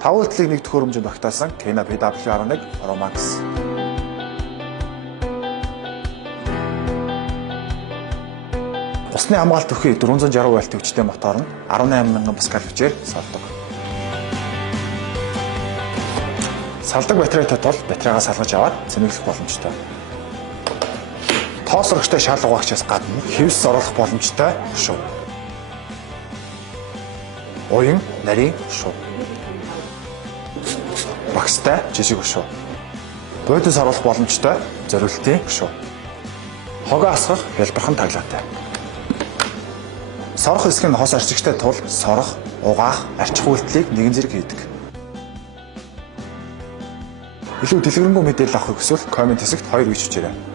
5 үлдлийг нэг төхөөрөмжөнд багтаасан Kena PW11 Pro Max. Усны хамгаалалт өгөхий 460 вольт хүчтэй мотор нь 18,000 паскал хүчээр салдаг. Салдаг батарейтай тул батарейгаа салгаж аваад цэнэглэх боломжтой. Тоос орогчтой шал угаагчаас гадна хэвс оруулах боломжтой шүү. Уян нарийн шүү. Багстай жижиг шүү. Бодис оруулах боломжтой зориултын шүү. Хогоо асгах хялбархан таглаатай. Сорох хэсэг нь хос арчигтай тул сорох, угаах, арчих үйлдэлийг нэгэн зэрэг хийдэг. Илүү дэлгэрэнгүй мэдээлэл авахыг хүсвэл комент хэсэгт 2 бичиж өгөөрэй.